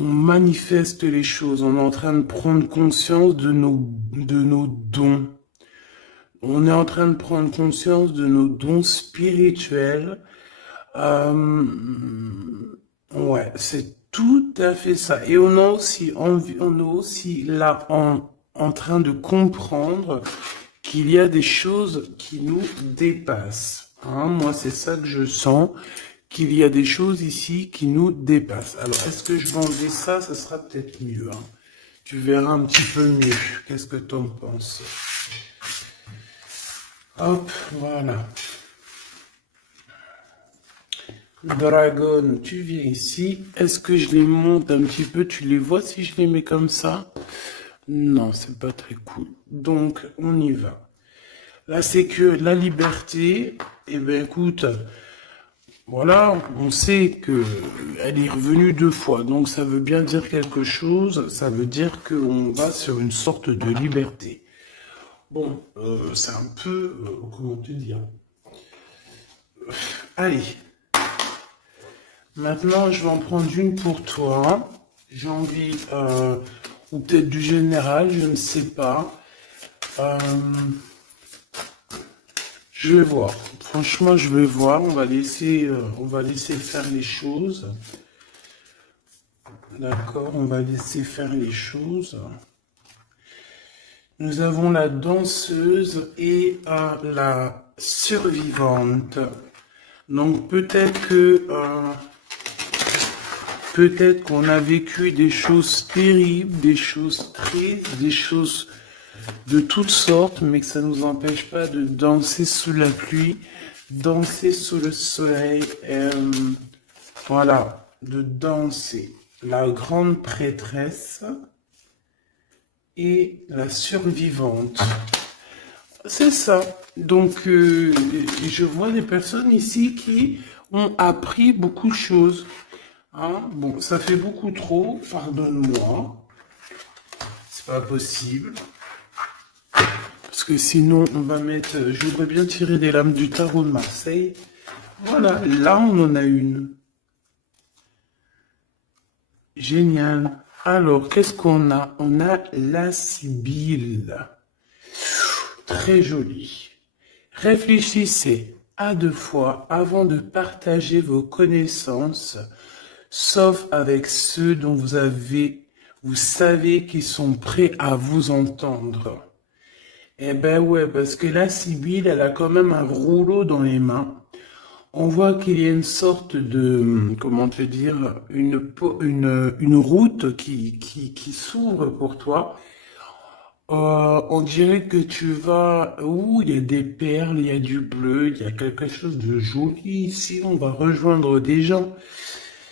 On manifeste les choses, on est en train de prendre conscience de nos dons. On est en train de prendre conscience de nos dons spirituels. Euh, ouais, c'est tout à fait ça. Et on a aussi on est aussi là en train de comprendre qu'il y a des choses qui nous dépassent. Hein, moi, c'est ça que je sens, qu'il y a des choses ici qui nous dépassent. Alors, est-ce que je vendais ça? Ça sera peut-être mieux. Hein. Tu verras un petit peu mieux. Qu'est-ce que tu en penses? Hop, voilà. Dragon, tu viens ici. Est-ce que je les monte un petit peu? Tu les vois si je les mets comme ça? Non, c'est pas très cool. Donc, on y va. Là, c'est que la liberté, eh ben écoute, voilà, on sait que elle est revenue 2 fois, donc ça veut bien dire quelque chose, ça veut dire qu'on va sur une sorte de liberté. Bon, c'est un peu, comment te dire? Allez, maintenant je vais en prendre une pour toi. J'ai envie, ou peut-être du général, je ne sais pas. Euh, je vais voir. Franchement, je vais voir. On va laisser faire les choses. D'accord, on va laisser faire les choses. Nous avons la danseuse et la survivante. Donc peut-être qu'on a vécu des choses terribles, des choses tristes, des choses de toutes sortes, mais que ça ne nous empêche pas de danser sous la pluie, danser sous le soleil, voilà, de danser. La grande prêtresse et la survivante. C'est ça. Donc, je vois des personnes ici qui ont appris beaucoup de choses. Hein? Bon, ça fait beaucoup trop, pardonne-moi. C'est pas possible. Parce que sinon, on va mettre... Je voudrais bien tirer des lames du tarot de Marseille. Voilà, là, on en a une. Génial. Alors, qu'est-ce qu'on a? On a la Sibylle. Très jolie. Réfléchissez à 2 fois avant de partager vos connaissances, sauf avec ceux dont vous savez qu'ils sont prêts à vous entendre. Eh ben ouais, parce que la Sibylle, elle a quand même un rouleau dans les mains. On voit qu'il y a une sorte de, comment te dire, une route qui s'ouvre pour toi. On dirait que tu vas où il y a des perles, il y a du bleu, il y a quelque chose de joli ici. On va rejoindre des gens.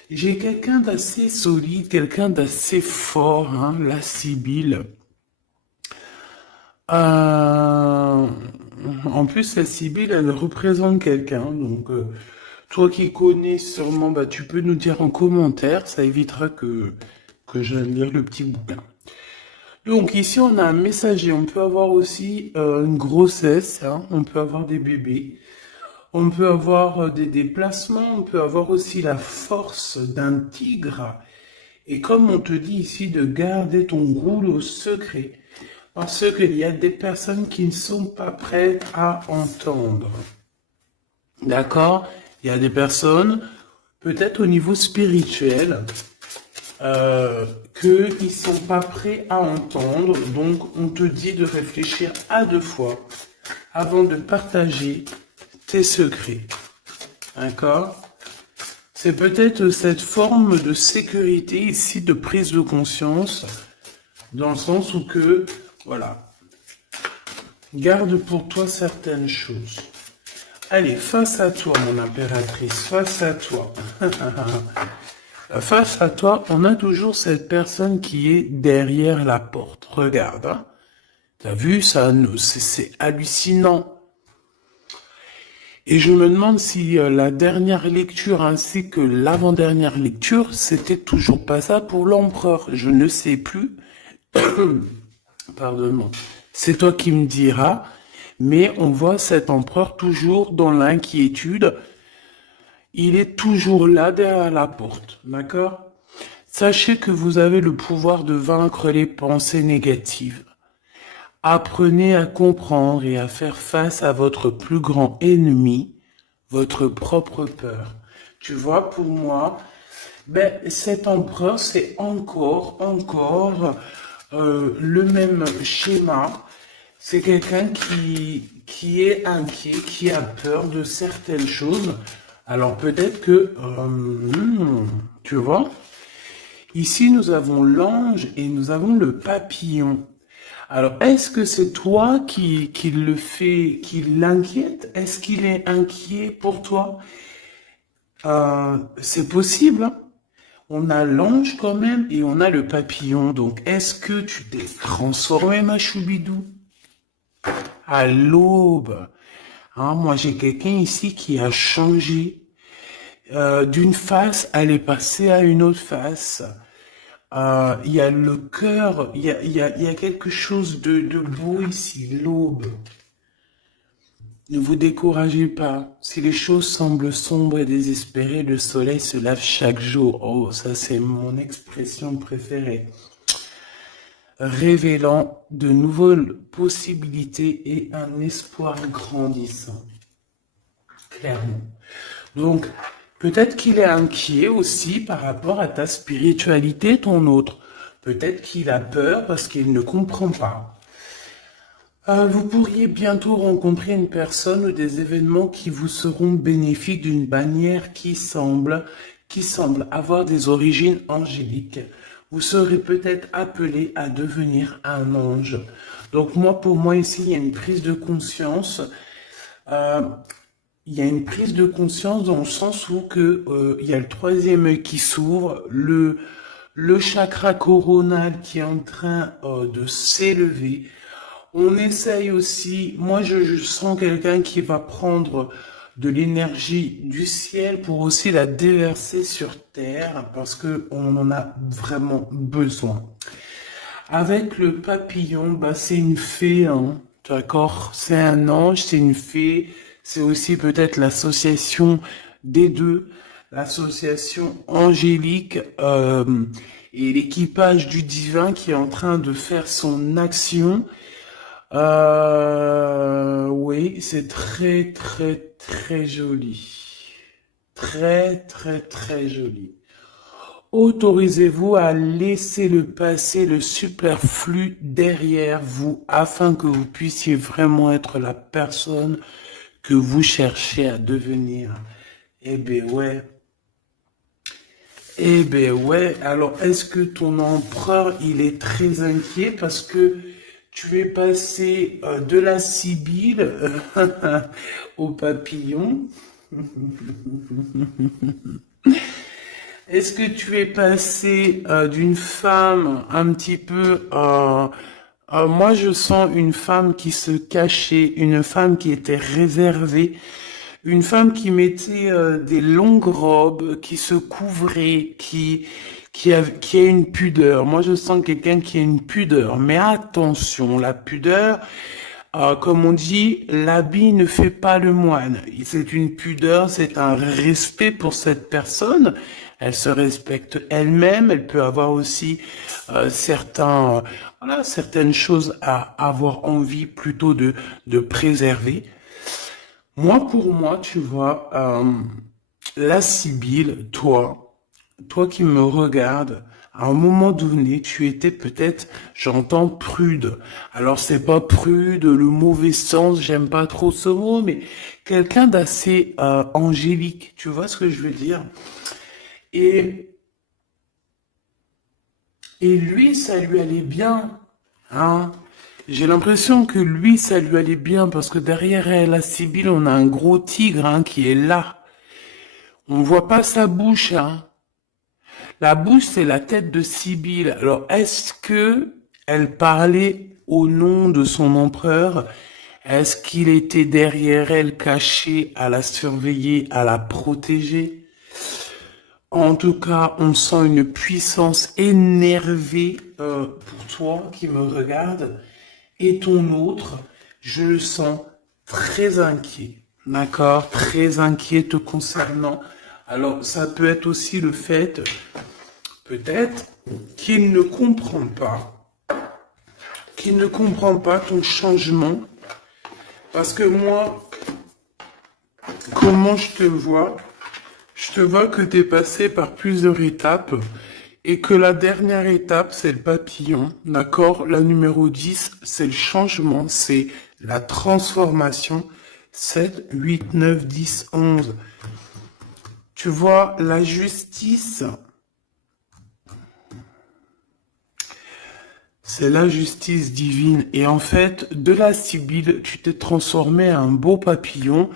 J'ai quelqu'un d'assez solide, quelqu'un d'assez fort, hein, la Sibylle. Euh, En plus, la Sibylle, elle représente quelqu'un. Donc, toi qui connais sûrement, bah, tu peux nous dire en commentaire. Ça évitera que j'aille lire le petit bouquin. Donc ici, on a un messager. On peut avoir aussi une grossesse. Hein, on peut avoir des bébés. On peut avoir des déplacements. On peut avoir aussi la force d'un tigre. Et comme on te dit ici de garder ton rouleau secret. Parce qu'il y a des personnes qui ne sont pas prêtes à entendre. D'accord? Il y a des personnes, peut-être au niveau spirituel, qu'ils ne sont pas prêts à entendre. Donc, on te dit de réfléchir à 2 fois avant de partager tes secrets. D'accord? C'est peut-être cette forme de sécurité ici, de prise de conscience, dans le sens où que, voilà, garde pour toi certaines choses. Allez, face à toi, mon impératrice, face à toi. Face à toi, on a toujours cette personne qui est derrière la porte. Regarde, hein. T'as vu, ça, c'est hallucinant. Et je me demande si la dernière lecture ainsi que l'avant-dernière lecture, c'était toujours pas ça pour l'empereur. Je ne sais plus. Pardon. C'est toi qui me diras. Mais on voit cet empereur toujours dans l'inquiétude. Il est toujours là derrière la porte. D'accord? Sachez que vous avez le pouvoir de vaincre les pensées négatives. Apprenez à comprendre et à faire face à votre plus grand ennemi, votre propre peur. Tu vois, pour moi, ben, cet empereur, c'est encore le même schéma. C'est quelqu'un qui est inquiet, qui a peur de certaines choses. Alors peut-être que, tu vois, ici nous avons l'ange et nous avons le papillon. Alors, est-ce que c'est toi qui le fait, qui l'inquiète? Est-ce qu'il est inquiet pour toi? C'est possible, hein. On a l'ange quand même et on a le papillon. Donc, est-ce que tu t'es transformé, ma choubidou? À l'aube. Hein, moi, j'ai quelqu'un ici qui a changé. D'une face, elle est passée à une autre face. Il y a le cœur, il y a quelque chose de beau ici, l'aube. Ne vous découragez pas. Si les choses semblent sombres et désespérées, le soleil se lève chaque jour. Oh, ça c'est mon expression préférée. Révélant de nouvelles possibilités et un espoir grandissant. Clairement. Donc, peut-être qu'il est inquiet aussi par rapport à ta spiritualité, ton autre. Peut-être qu'il a peur parce qu'il ne comprend pas. Vous pourriez bientôt rencontrer une personne ou des événements qui vous seront bénéfiques d'une manière qui semble avoir des origines angéliques. Vous serez peut-être appelé à devenir un ange. Donc moi, pour moi ici, il y a une prise de conscience. Il y a une prise de conscience dans le sens où il y a le troisième œil qui s'ouvre, le chakra coronal qui est en train de s'élever. On essaye aussi, moi je sens quelqu'un qui va prendre de l'énergie du ciel pour aussi la déverser sur terre parce que on en a vraiment besoin. Avec le papillon, bah c'est une fée, hein, d'accord? C'est un ange, c'est une fée, c'est aussi peut-être l'association des deux, l'association angélique et l'équipage du divin qui est en train de faire son action. Oui, c'est très, très, très joli. Très, très, très joli. Autorisez-vous à laisser le passé, le superflu derrière vous afin que vous puissiez vraiment être la personne que vous cherchez à devenir. Eh ben ouais. Eh ben ouais. Alors, est-ce que ton empereur, il est très inquiet parce que tu es passé de la Sibylle au papillon? Est-ce que tu es passé d'une femme un petit peu... moi, je sens une femme qui se cachait, une femme qui était réservée, une femme qui mettait des longues robes, qui se couvrait, qui a une pudeur. Moi, je sens quelqu'un qui a une pudeur. Mais attention, la pudeur, comme on dit, l'habit ne fait pas le moine. C'est une pudeur, c'est un respect pour cette personne. Elle se respecte elle-même. Elle peut avoir aussi certaines choses à avoir envie plutôt de préserver. Moi, pour moi, tu vois, la Sibylle, toi qui me regardes, à un moment donné, tu étais peut-être, j'entends prude. Alors c'est pas prude, le mauvais sens, j'aime pas trop ce mot, mais quelqu'un d'assez angélique. Tu vois ce que je veux dire? Et et lui, ça lui allait bien, hein. J'ai l'impression que lui, ça lui allait bien parce que derrière elle, la Sibylle, on a un gros tigre hein, qui est là. On voit pas sa bouche, hein. La bouche, c'est la tête de Sibylle. Alors, est-ce que elle parlait au nom de son empereur? Est-ce qu'il était derrière elle, caché, à la surveiller, à la protéger? En tout cas, on sent une puissance énervée pour toi qui me regarde. Et ton autre, je le sens très inquiet. D'accord? Très inquiet te concernant. Alors, ça peut être aussi le fait peut-être qu'il ne comprend pas, ton changement. Parce que moi, comment je te vois? Je te vois que tu es passé par plusieurs étapes et que la dernière étape, c'est le papillon, d'accord? La numéro 10, c'est le changement, c'est la transformation. 7, 8, 9, 10, 11. Tu vois, la justice, c'est la justice divine. Et en fait, de la Sibylle, tu t'es transformé en un beau papillon.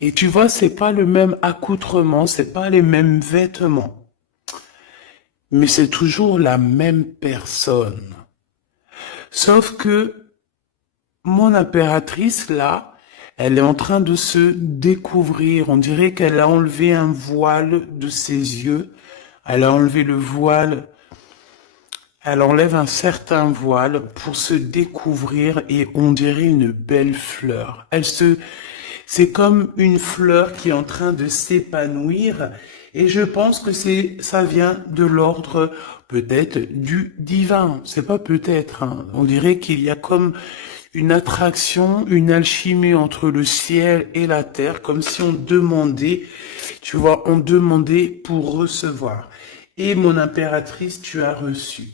Et tu vois, c'est pas le même accoutrement, c'est pas les mêmes vêtements. Mais c'est toujours la même personne. Sauf que mon impératrice, là, elle est en train de se découvrir. On dirait qu'elle a enlevé un voile de ses yeux. Elle a enlevé le voile. Elle enlève un certain voile pour se découvrir et on dirait une belle fleur. C'est comme une fleur qui est en train de s'épanouir et je pense que ça vient de l'ordre peut-être du divin. C'est pas peut-être, hein. On dirait qu'il y a comme une attraction, une alchimie entre le ciel et la terre, comme si on demandait, tu vois, on demandait pour recevoir. Et mon impératrice, tu as reçu.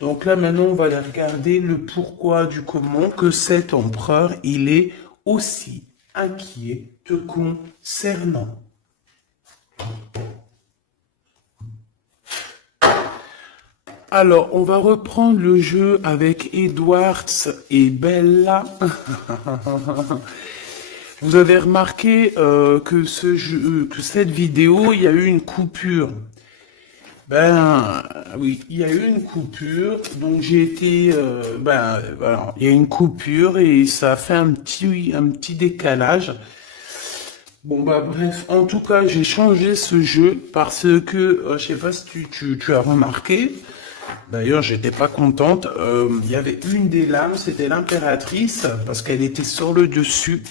Donc là, maintenant, on va aller regarder le pourquoi du comment que cet empereur, il est aussi inquiet te concernant. Alors, on va reprendre le jeu avec Edwards et Bella. Vous avez remarqué que cette vidéo, il y a eu une coupure. Ben oui, il y a eu une coupure, donc j'ai été, voilà, il y a une coupure et ça a fait un petit décalage. Bon bah bref, en tout cas j'ai changé ce jeu parce que, je sais pas si tu as remarqué, d'ailleurs j'étais pas contente, il y avait une des lames, c'était l'impératrice, parce qu'elle était sur le dessus,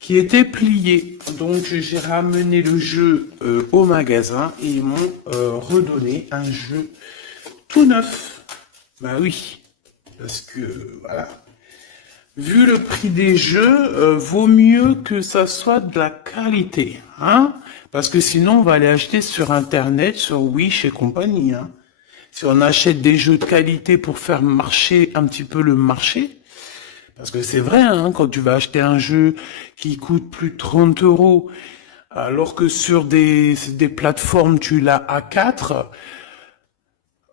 qui était plié. Donc j'ai ramené le jeu au magasin et ils m'ont redonné un jeu tout neuf. Bah oui, parce que voilà. Vu le prix des jeux, vaut mieux que ça soit de la qualité, hein? Parce que sinon on va aller acheter sur internet, sur Wish et compagnie, hein. Si on achète des jeux de qualité pour faire marcher un petit peu le marché, parce que c'est vrai, hein, quand tu vas acheter un jeu qui coûte plus de 30 €, alors que sur des plateformes, tu l'as à 4,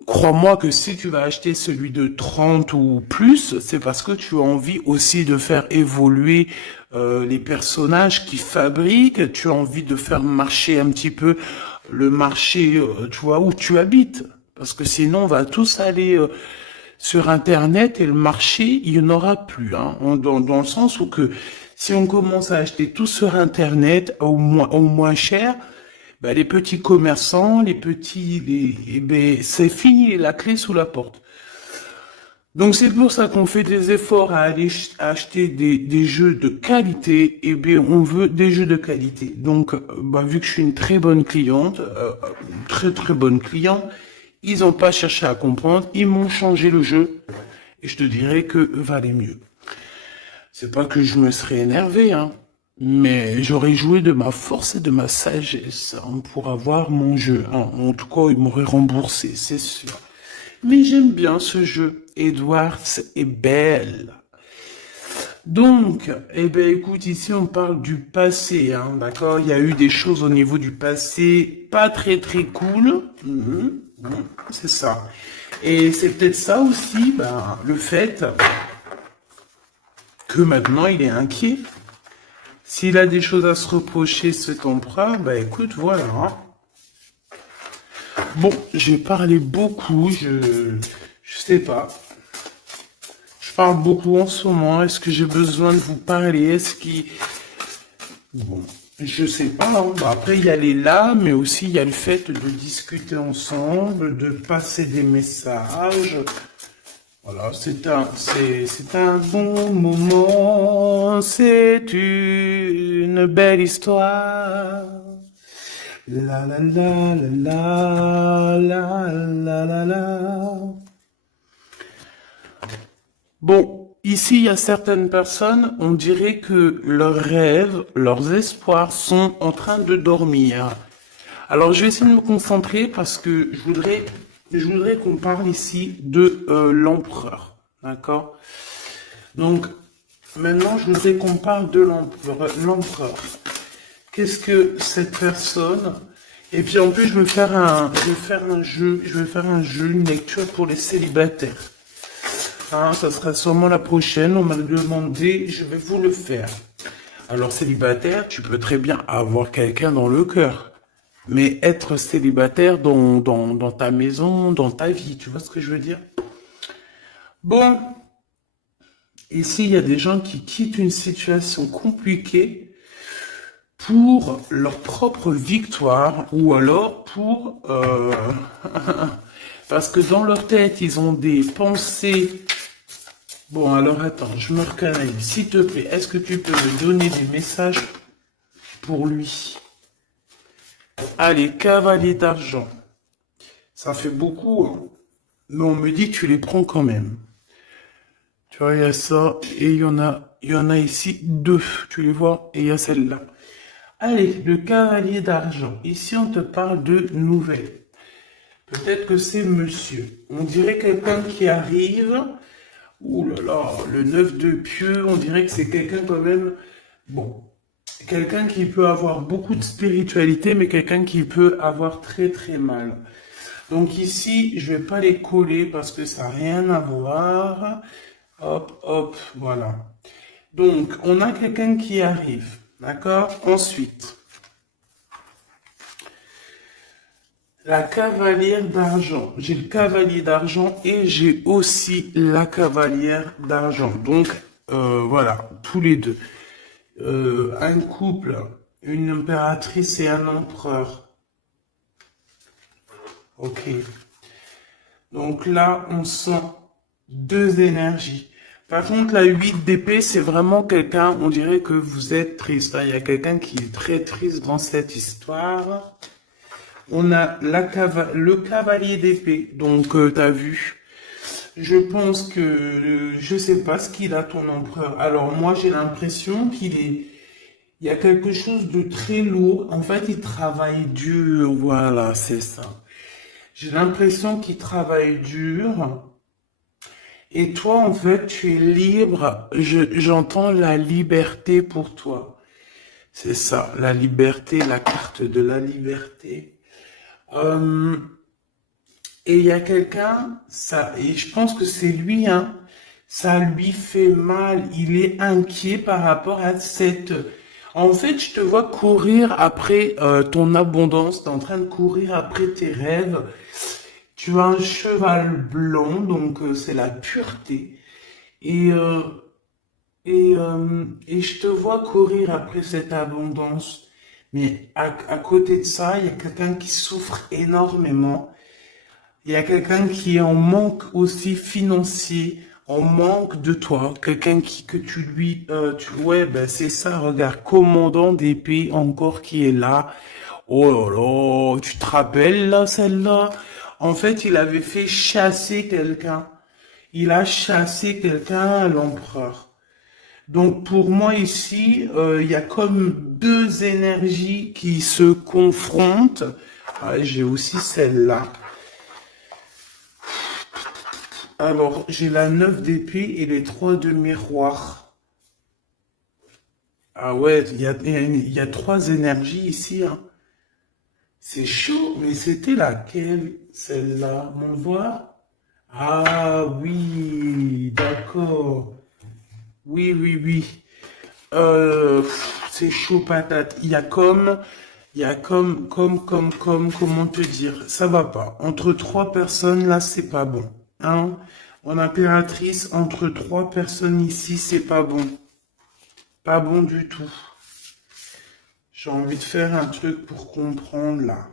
crois-moi que si tu vas acheter celui de 30 ou plus, c'est parce que tu as envie aussi de faire évoluer les personnages qui fabriquent, tu as envie de faire marcher un petit peu le marché, tu vois, où tu habites. Parce que sinon, on va tous aller... sur Internet et le marché, il n'y en aura plus, hein, dans le sens où que si on commence à acheter tout sur Internet au moins cher, ben les petits commerçants, c'est fini, la clé sous la porte. Donc c'est pour ça qu'on fait des efforts à aller acheter des jeux de qualité, et bien on veut des jeux de qualité. Donc vu que je suis une très bonne cliente, très bonne cliente, ils n'ont pas cherché à comprendre, ils m'ont changé le jeu. Et je te dirais que valait mieux. C'est pas que je me serais énervé, hein, mais j'aurais joué de ma force et de ma sagesse, hein, pour avoir mon jeu, hein. En tout cas, ils m'auraient remboursé, c'est sûr. Mais j'aime bien ce jeu. Edwards est belle. Donc, eh ben écoute, ici on parle du passé, hein, d'accord? Il y a eu des choses au niveau du passé pas très cool. C'est ça. Et c'est peut-être ça aussi, le fait que maintenant il est inquiet. S'il a des choses à se reprocher, cet empereur, écoute, voilà, hein. Bon, j'ai parlé beaucoup, je sais pas. Je parle beaucoup en ce moment. Est-ce que j'ai besoin de vous parler? Est-ce qu'il... Bon, je sais pas, hein. Après, il y a les là, mais aussi il y a le fait de discuter ensemble, de passer des messages. Voilà, c'est un bon moment, c'est une belle histoire. La la la la la la la la. Bon, ici, il y a certaines personnes, on dirait que leurs rêves, leurs espoirs sont en train de dormir. Alors, je vais essayer de me concentrer parce que je voudrais qu'on parle ici de l'empereur. D'accord? Donc, maintenant, je voudrais qu'on parle de l'empereur. Qu'est-ce que cette personne... Et puis en plus, je vais faire un jeu, une lecture pour les célibataires. Hein, ça sera sûrement la prochaine, on m'a demandé, je vais vous le faire. Alors célibataire, tu peux très bien avoir quelqu'un dans le cœur. Mais être célibataire dans ta maison, dans ta vie, tu vois ce que je veux dire? Bon, ici, il y a des gens qui quittent une situation compliquée pour leur propre victoire ou alors pour... parce que dans leur tête, ils ont des pensées. Bon, alors attends, je me reconnais. S'il te plaît, est-ce que tu peux me donner des messages pour lui? Allez, cavalier d'argent. Ça fait beaucoup, hein. Mais on me dit que tu les prends quand même. Tu vois, il y a ça, et il y en a ici deux, tu les vois, et il y a celle-là. Allez, le cavalier d'argent. Ici, on te parle de nouvelles. Peut-être que c'est monsieur. On dirait quelqu'un qui arrive. Ouh là là, le 9 de pieux, on dirait que c'est quelqu'un quand même... Bon, quelqu'un qui peut avoir beaucoup de spiritualité, mais quelqu'un qui peut avoir très très mal. Donc ici, je vais pas les coller parce que ça n'a rien à voir. Hop, hop, voilà. Donc, on a quelqu'un qui arrive, d'accord? Ensuite, la cavalière d'argent. J'ai le cavalier d'argent et j'ai aussi la cavalière d'argent. Donc, voilà, tous les deux. Un couple, une impératrice et un empereur. Ok. Donc là, on sent deux énergies. Par contre, la 8 d'épée, c'est vraiment quelqu'un, on dirait que vous êtes triste. Il y a quelqu'un qui est très triste dans cette histoire. On a le cavalier d'épée. Donc, t'as vu. Je pense que, je sais pas ce qu'il a, ton empereur. Alors, moi, j'ai l'impression il y a quelque chose de très lourd. En fait, il travaille dur. Voilà, c'est ça. J'ai l'impression qu'il travaille dur. Et toi, en fait, tu es libre. J'entends la liberté pour toi. C'est ça, la liberté, la carte de la liberté. Euh, et il y a quelqu'un, et je pense que c'est lui, hein, ça lui fait mal. Il est inquiet par rapport à cette... En fait, je te vois courir après ton abondance, t'es en train de courir après tes rêves. Tu as un cheval blanc, donc c'est la pureté. Et, euh, et je te vois courir après cette abondance. Mais à côté de ça, il y a quelqu'un qui souffre énormément. Il y a quelqu'un qui est en manque aussi financier, en manque de toi. Quelqu'un que tu lui... ouais, ben c'est ça, regarde, commandant d'épée encore qui est là. Oh là là, tu te rappelles là, celle-là? En fait, il avait fait chasser quelqu'un. Il a chassé quelqu'un, l'empereur. Donc pour moi ici, il y a comme deux énergies qui se confrontent. Ah, j'ai aussi celle-là. Alors, j'ai la 9 d'épée et les 3 de miroir. Ah ouais, il y a trois énergies ici, hein. C'est chaud, mais c'était laquelle, celle-là? On le voit? Ah oui, d'accord. Oui, oui, oui. C'est chaud patate. Comment te dire? Ça va pas. Entre trois personnes, là, c'est pas bon. Hein? En impératrice, entre trois personnes ici, c'est pas bon. Pas bon du tout. J'ai envie de faire un truc pour comprendre, là.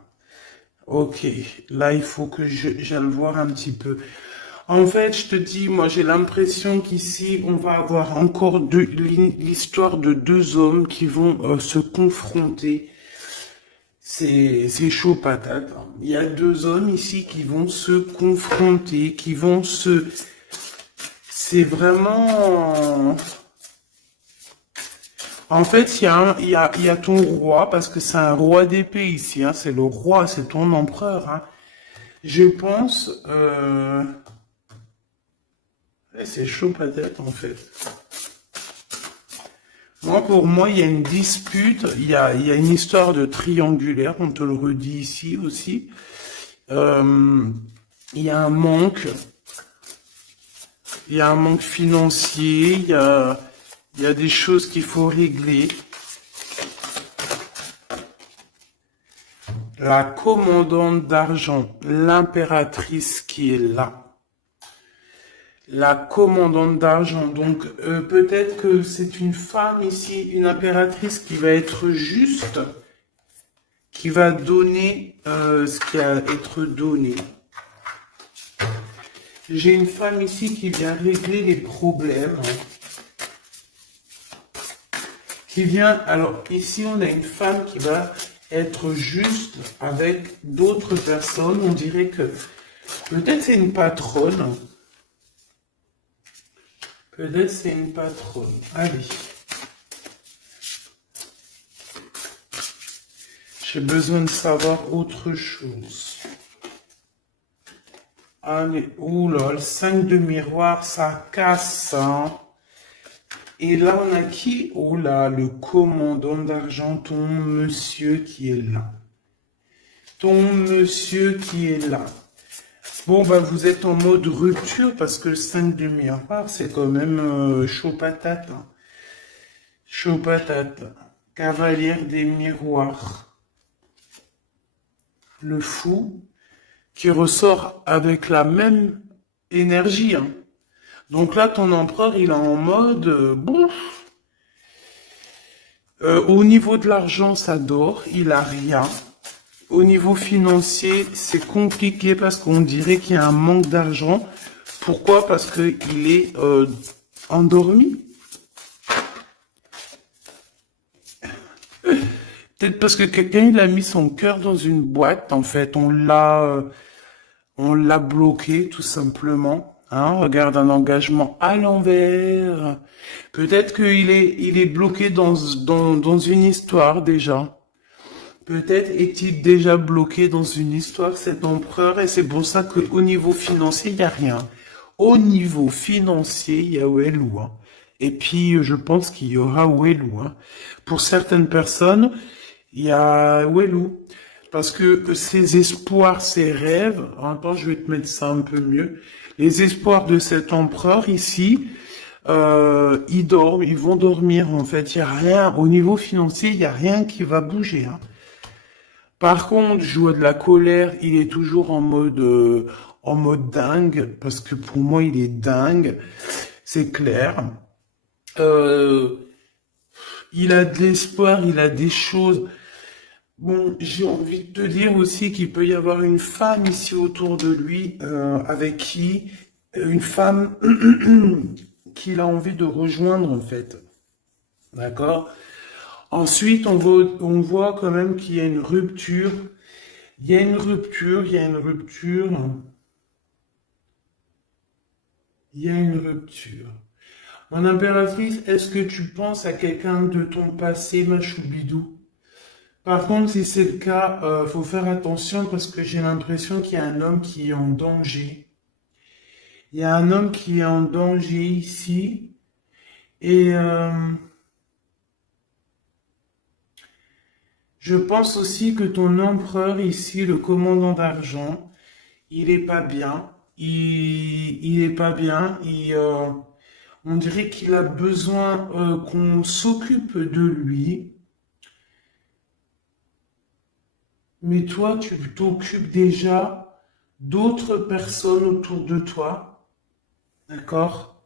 Ok. Là, il faut que j'aille voir un petit peu. En fait, je te dis, moi, j'ai l'impression qu'ici, on va avoir encore l'histoire de deux hommes qui vont se confronter. c'est chaud patate, hein. Il y a deux hommes ici qui vont se confronter, qui vont se... C'est vraiment... En fait, il y a ton roi, parce que c'est un roi d'épée ici, hein. C'est le roi, c'est ton empereur, hein. Je pense... c'est chaud patate, en fait. Moi, pour moi, il y a une dispute, il y a une histoire de triangulaire, on te le redit ici aussi. Il y a un manque, il y a un manque financier, il y a des choses qu'il faut régler. La commandante d'argent, l'impératrice qui est là. La commandante d'argent, donc peut-être que c'est une femme ici, une impératrice qui va être juste, qui va donner ce qui a à être donné. J'ai une femme ici qui vient régler les problèmes. Qui vient, alors ici on a une femme qui va être juste avec d'autres personnes. On dirait que peut-être c'est une patronne. Peut-être c'est une patronne. Allez. J'ai besoin de savoir autre chose. Allez, oula, le 5 de miroir, ça casse, hein. Et là, on a qui? Oh là, le commandant d'argent, ton monsieur qui est là. Ton monsieur qui est là. Bon, bah, vous êtes en mode rupture parce que le 5 de miroir, c'est quand même chaud patate, hein. Chaud patate. Cavalière des miroirs. Le fou qui ressort avec la même énergie, hein. Donc là, ton empereur, il est en mode, bon, au niveau de l'argent, ça dort, il a rien. Au niveau financier, c'est compliqué parce qu'on dirait qu'il y a un manque d'argent. Pourquoi? Parce qu'il est endormi. Peut-être parce que quelqu'un, il a mis son cœur dans une boîte, en fait. On l'a bloqué, tout simplement. Hein, regarde un engagement à l'envers. Peut-être il est bloqué dans une histoire déjà. Peut-être est-il déjà bloqué dans une histoire, cet empereur, et c'est pour ça qu'au niveau financier, il n'y a rien. Au niveau financier, il y a Wellou, hein. Et puis, je pense qu'il y aura Wellou, hein. Pour certaines personnes, il y a Wellou. Parce que ses espoirs, ses rêves, attends, je vais te mettre ça un peu mieux. Les espoirs de cet empereur ici, ils dorment, ils vont dormir en fait. Il n'y a rien, au niveau financier, il n'y a rien qui va bouger, hein. Par contre, je vois de la colère, il est toujours en mode dingue, parce que pour moi, il est dingue, c'est clair. Euh, il a de l'espoir, il a des choses. Bon, j'ai envie de te dire aussi qu'il peut y avoir une femme ici autour de lui, avec qui, une femme qu'il a envie de rejoindre en fait. D'accord? Ensuite, on voit quand même qu'il y a une rupture. Il y a une rupture, il y a une rupture. Il y a une rupture. Mon impératrice, est-ce que tu penses à quelqu'un de ton passé, ma choubidou? Par contre, si c'est le cas, faut faire attention parce que j'ai l'impression qu'il y a un homme qui est en danger. Il y a un homme qui est en danger ici. Et je pense aussi que ton empereur ici, le commandant d'argent, il est pas bien. Il est pas bien. On dirait qu'il a besoin qu'on s'occupe de lui. Mais toi, tu t'occupes déjà d'autres personnes autour de toi. D'accord?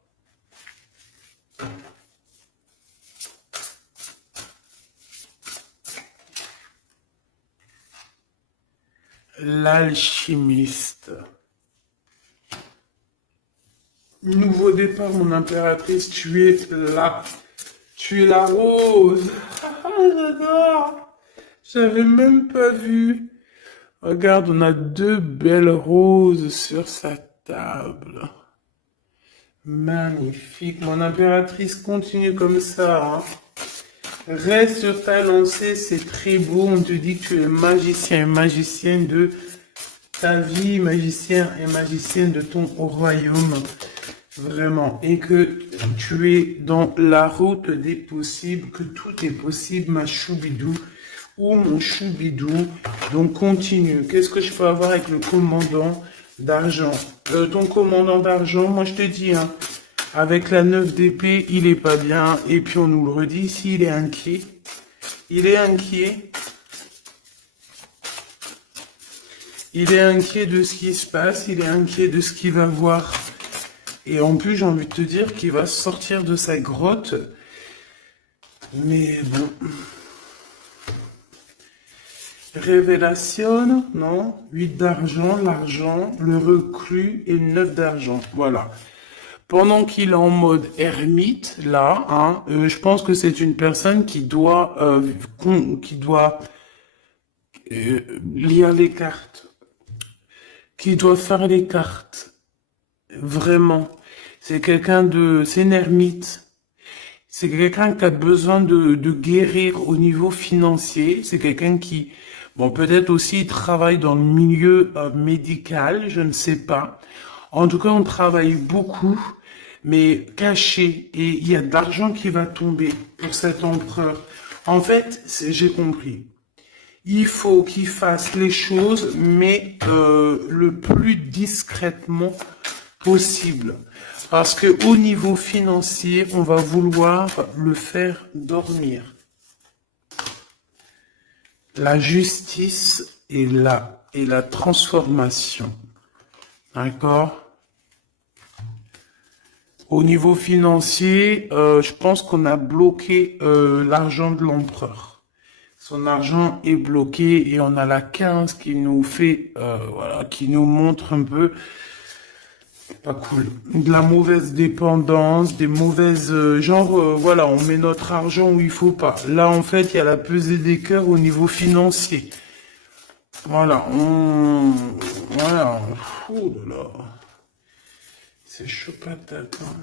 L'alchimiste. Nouveau départ, mon impératrice, tu es là. Tu es la rose. Ah, j'adore. J'avais même pas vu. Regarde, on a deux belles roses sur sa table. Magnifique. Mon impératrice continue comme ça, hein. Reste sur ta lancée, c'est très beau. On te dit que tu es magicien et magicienne de ta vie, magicien et magicienne de ton royaume. Vraiment. Et que tu es dans la route des possibles, que tout est possible, ma choubidou ou mon choubidou. Donc continue. Qu'est-ce que je peux avoir avec le commandant d'argent? Ton commandant d'argent, moi je te dis, hein, avec la 9 d'épée, il est pas bien. Et puis on nous le redit ici, il est inquiet. Il est inquiet. Il est inquiet de ce qui se passe. Il est inquiet de ce qu'il va voir. Et en plus, j'ai envie de te dire qu'il va sortir de sa grotte. Mais bon. Révélation, non? 8 d'argent, l'argent, le reclus et 9 d'argent. Voilà. Pendant qu'il est en mode ermite, là, hein, je pense que c'est une personne qui doit lire les cartes, qui doit faire les cartes. Vraiment. C'est c'est une ermite. C'est quelqu'un qui a besoin de guérir au niveau financier. C'est quelqu'un qui, bon, peut-être aussi travaille dans le milieu médical, je ne sais pas. En tout cas, on travaille beaucoup, mais caché. Et il y a de l'argent qui va tomber pour cet empereur. En fait, j'ai compris. Il faut qu'il fasse les choses, mais le plus discrètement possible. Parce que au niveau financier, on va vouloir le faire dormir. La justice et la transformation. D'accord? Au niveau financier, je pense qu'on a bloqué l'argent de l'empereur. Son argent est bloqué et on a la 15 qui nous fait, voilà, qui nous montre un peu, pas cool, de la mauvaise dépendance, des mauvaises, voilà, on met notre argent où il faut pas. Là, en fait, il y a la pesée des cœurs au niveau financier. Voilà, voilà, ouh là là, c'est chaud patate, hein.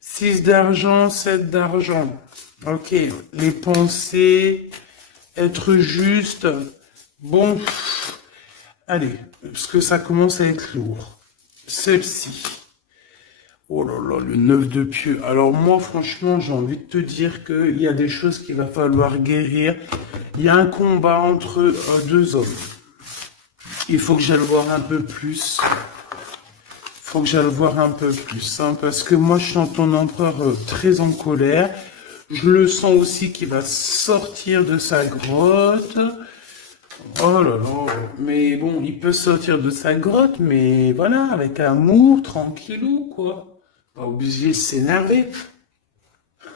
6 d'argent, 7 d'argent. Ok, les pensées, être juste. Bon, allez, parce que ça commence à être lourd. Celle-ci. Oh là là, le 9 de pieux. Alors moi, franchement, j'ai envie de te dire qu'il y a des choses qu'il va falloir guérir. Il y a un combat entre deux hommes. Il faut que j'aille voir un peu plus. Faut que j'aille voir un peu plus, hein, parce que moi, je sens ton empereur très en colère. Je le sens aussi qu'il va sortir de sa grotte. Oh là là, mais bon, il peut sortir de sa grotte, mais voilà, avec amour, tranquillou, quoi. Pas obligé de s'énerver.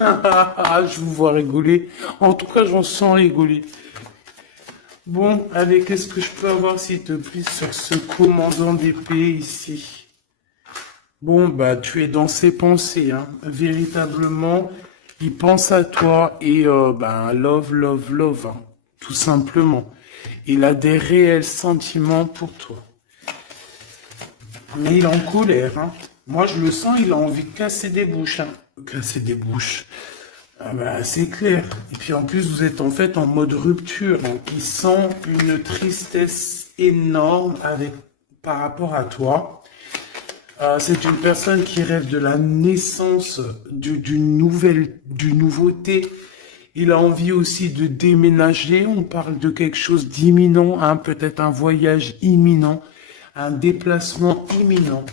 Je vous vois rigoler. En tout cas, j'en sens rigoler. Bon, allez, qu'est-ce que je peux avoir, s'il te plaît, sur ce commandant d'épée ici? Bon, bah, tu es dans ses pensées, hein. Véritablement, il pense à toi et, ben, love, love, love, hein, tout simplement. Il a des réels sentiments pour toi. Mais il est en colère, hein. Moi, je le sens, il a envie de casser des bouches, hein. Casser des bouches. Ah ben, c'est clair. Et puis en plus, vous êtes en fait en mode rupture. Donc, il sent une tristesse énorme par rapport à toi. C'est une personne qui rêve de la naissance d'une nouveauté. Il a envie aussi de déménager. On parle de quelque chose d'imminent, hein, peut-être un voyage imminent, un déplacement imminent.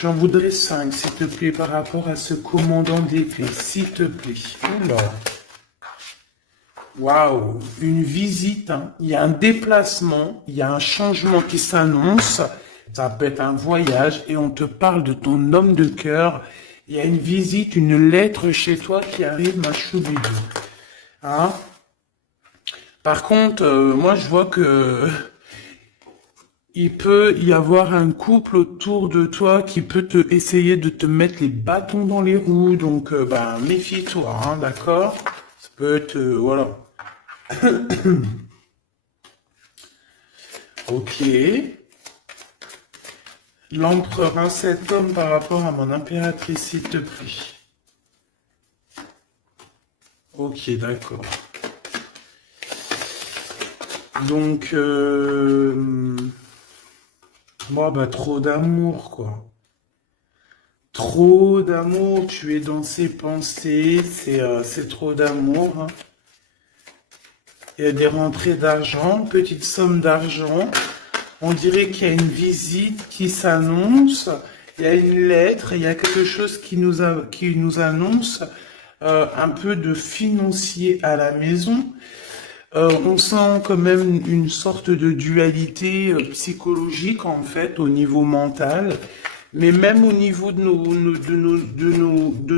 J'en voudrais 5, s'il te plaît, par rapport à ce commandant d'épée, s'il te plaît. Oula. Waouh, une visite, hein. Il y a un déplacement, il y a un changement qui s'annonce. Ça peut être un voyage et on te parle de ton homme de cœur. Il y a une visite, une lettre chez toi qui arrive, ma choubidou. Hein? Par contre, moi je vois que il peut y avoir un couple autour de toi qui peut essayer de te mettre les bâtons dans les roues. Donc, ben, méfie-toi, hein, d'accord? Ça peut être, voilà. Ok. L'empereur, un cet homme par rapport à mon impératrice, s'il te plaît. Ok, d'accord. Donc, moi, bah, trop d'amour, quoi. Trop d'amour, tu es dans ses pensées, c'est trop d'amour, hein. Il y a des rentrées d'argent, petite somme d'argent. On dirait qu'il y a une visite qui s'annonce. Il y a une lettre, il y a quelque chose qui nous annonce un peu de financier à la maison. On sent quand même une sorte de dualité psychologique en fait au niveau mental, mais même au niveau de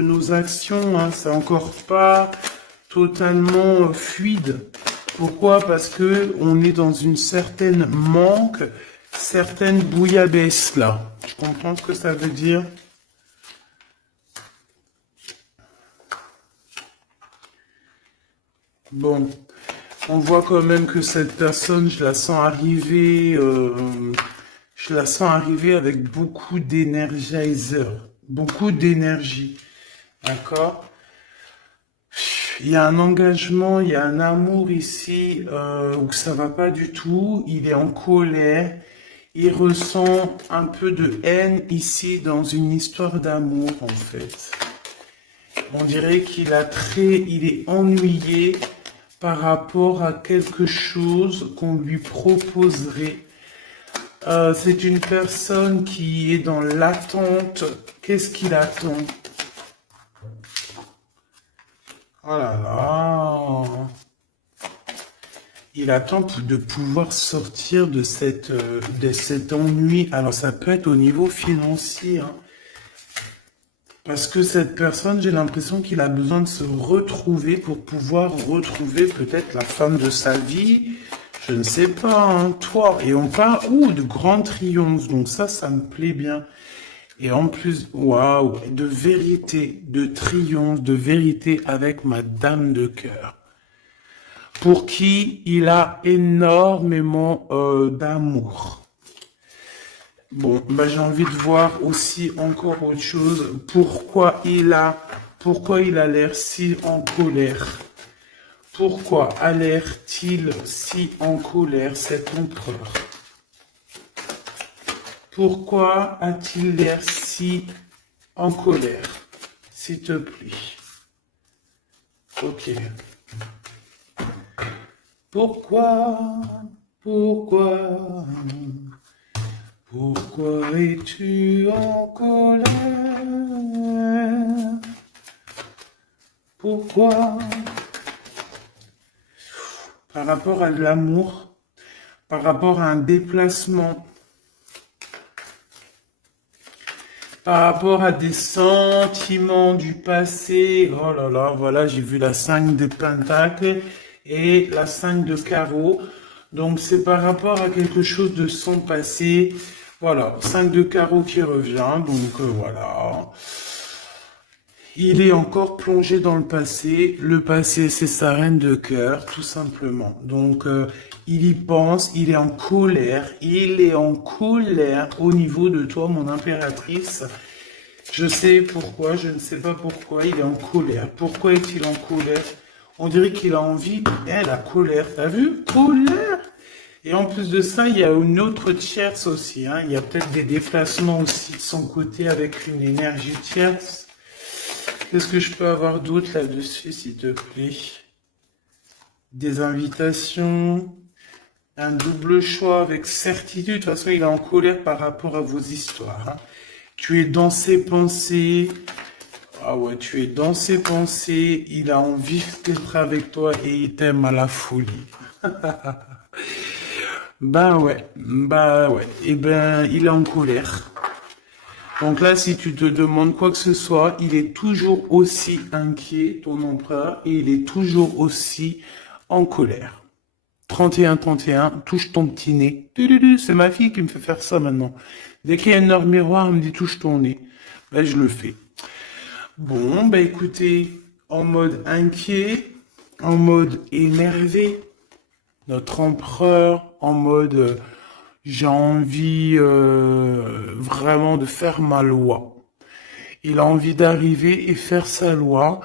nos actions, hein, c'est encore pas totalement fluide. Pourquoi? Parce que on est dans une certaine manque, certaine bouillabaisse là. Tu comprends ce que ça veut dire? Bon, on voit quand même que cette personne, je la sens arriver avec beaucoup d'énergiseur, beaucoup d'énergie, d'accord? Il y a un engagement, il y a un amour ici où ça va pas du tout. Il est en colère, il ressent un peu de haine ici dans une histoire d'amour en fait. On dirait il est ennuyé par rapport à quelque chose qu'on lui proposerait. C'est une personne qui est dans l'attente. Qu'est-ce qu'il attend? Oh là là. Il attend de pouvoir sortir de cet ennui. Alors ça peut être au niveau financier, hein. Parce que cette personne, j'ai l'impression qu'il a besoin de se retrouver pour pouvoir retrouver peut-être la femme de sa vie. Je ne sais pas, hein, toi. Et on parle, de grands triomphes. Donc ça me plaît bien. Et en plus, waouh, de vérité, de triomphe, de vérité avec ma dame de cœur. Pour qui il a énormément d'amour. Bon, bah, j'ai envie de voir aussi encore autre chose. Pourquoi il a l'air si en colère? Pourquoi a l'air-t-il si en colère cet empereur? Pourquoi a-t-il l'air si en colère? S'il te plaît. Ok. Pourquoi? Pourquoi? Pourquoi es-tu en colère? Pourquoi? Par rapport à de l'amour, par rapport à un déplacement, par rapport à des sentiments du passé. Oh là là, voilà, j'ai vu la 5 de Pentacles et la 5 de carreau. Donc c'est par rapport à quelque chose de son passé. Voilà, 5 de carreau qui revient. Donc voilà. Il est encore plongé dans le passé. Le passé, c'est sa reine de cœur, tout simplement. Donc il y pense, il est en colère. Il est en colère au niveau de toi, mon impératrice. Je sais pourquoi, je ne sais pas pourquoi il est en colère. Pourquoi est-il en colère? On dirait qu'il a envie. La colère, t'as vu? Colère! Et en plus de ça, il y a une autre tierce aussi, hein. Il y a peut-être des déplacements aussi de son côté avec une énergie tierce. Qu'est-ce que je peux avoir d'autre là-dessus, s'il te plaît? Des invitations, un double choix avec certitude. De toute façon, il est en colère par rapport à vos histoires, hein. Tu es dans ses pensées. Ah ouais, tu es dans ses pensées. Il a envie d'être avec toi et il t'aime à la folie. Bah ouais. Eh ben, il est en colère. Donc là, si tu te demandes quoi que ce soit, il est toujours aussi inquiet, ton empereur, et il est toujours aussi en colère. 31-31, touche ton petit nez. C'est ma fille qui me fait faire ça maintenant. Dès qu'il y a une heure miroir, elle me dit touche ton nez. Ben, je le fais. Bon, bah écoutez, en mode inquiet, en mode énervé, notre empereur en mode j'ai envie vraiment de faire ma loi. Il a envie d'arriver et faire sa loi.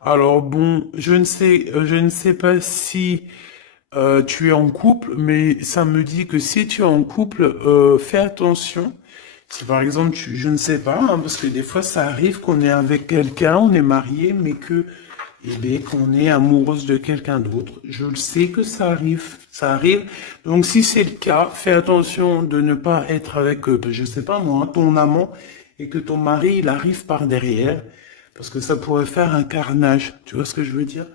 Alors bon, je ne sais pas si tu es en couple, mais ça me dit que si tu es en couple, fais attention. Si par exemple, je ne sais pas, hein, parce que des fois ça arrive qu'on est avec quelqu'un, on est marié, mais que, eh bien, qu'on est amoureuse de quelqu'un d'autre. Je le sais que ça arrive, ça arrive. Donc si c'est le cas, fais attention de ne pas être avec, je sais pas moi, ton amant, et que ton mari, il arrive par derrière, parce que ça pourrait faire un carnage. Tu vois ce que je veux dire?